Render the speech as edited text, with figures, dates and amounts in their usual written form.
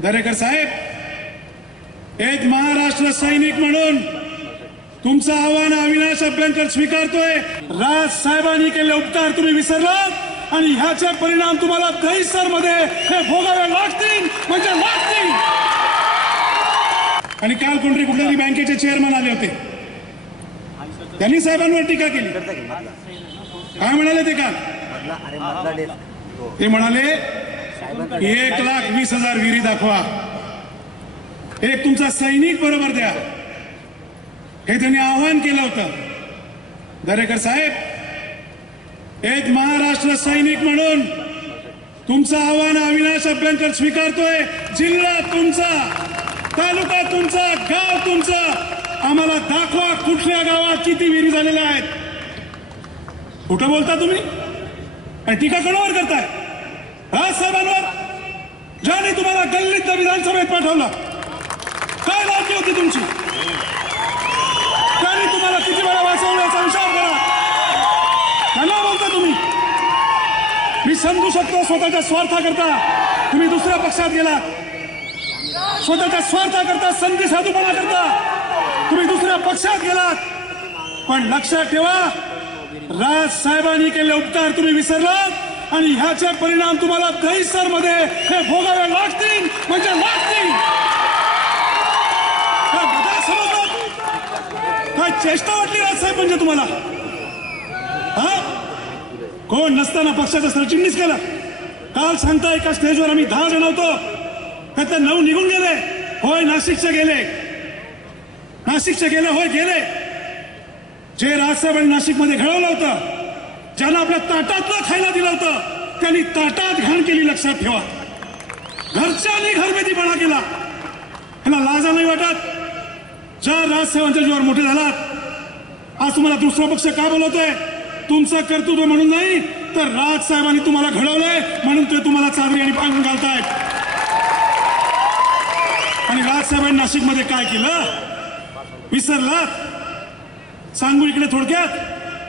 दरेकर साहेब, एक महाराष्ट्र सैनिक म्हणून तुमचं आव्हान अविनाश अभ्यंकर स्वीकारतोय। राज साहेबांनी केले उपकार तुम्ही विसरलात आणि ह्याचे परिणाम तुम्हाला दहिसर मध्ये हे भोगावे लागतील म्हणजे लागतील। आणि काल कोणतरी कुठल्याही बँकेचे चेअरमन आले होते, त्यांनी साहेबांवर टीका केली। काय म्हणाले ते काल? ते म्हणाले 1,20,000 विहिरी दाखवा, एक तुमचा सैनिक बरोबर द्या, हे त्यांनी आवाहन केलं होतं। दरेकर साहेब, एक महाराष्ट्र सैनिक म्हणून तुमचं आव्हान अविनाश अभ्यंकर स्वीकारतोय। जिल्हा तुमचा, तालुका तुमचा, गाव तुमचं, आम्हाला दाखवा कुठल्या गावात किती विहिरी झालेल्या आहेत। कुठं बोलता तुम्ही आणि टीका कोणावर करताय? राजसाहेबांवर, ज्याने तुम्हाला गल्लीत विधानसभेत पाठवलं। काय लावणी होती तुमची? त्यांनी तुम्हाला किती वेळा वाचवण्याचा विचार करा, त्यांना बोलता तुम्ही। मी समजू शकतो स्वतःच्या स्वार्थाकरता तुम्ही दुसऱ्या पक्षात गेलात, स्वतःच्या स्वार्थाकरता संधी साधूपणा करता तुम्ही दुसऱ्या पक्षात गेलात, पण लक्षात ठेवा राज साहेबांनी केले उपकार तुम्ही विसरलात आणि ह्याचे परिणाम तुम्हाला दहिसर मध्ये हे भोगावे लागतील म्हणजे लागतील। काय चेष्टा वाटली राजसाहेब म्हणजे तुम्हाला? हा, कोण नसताना पक्षाचं सरचिटणीस केलं। काल सांगता एका स्टेजवर आम्ही 10 जण होतो, त्यातले 9 निघून गेले। होय नाशिकचे गेले, नाशिकचे गेले, होय गेले। जे राजसाहेबांनी नाशिकमध्ये घडवलं होतं, ज्यांना आपल्या ताटातलं खायला दिलं होतं, त्यांनी ताटात घाण केली, लक्षात ठेवा। घरच्यांनी घरमेतीपणा केला, ह्याला लाजा नाही वाटत? ज्या राजसाहेबांच्या जीवावर मोठे झालात, आज तुम्हाला दुसरा पक्ष का बोलवतोय? तुमचं कर्तृत्व म्हणून नाही, तर राजसाहेबांनी तुम्हाला घडवलंय म्हणून ते तुम्हाला चादरी आणि पांघरून घालतायत। आणि राजसाहेबांनी नाशिकमध्ये काय केलं विसरलात? सांगू इकडे थोडक्यात।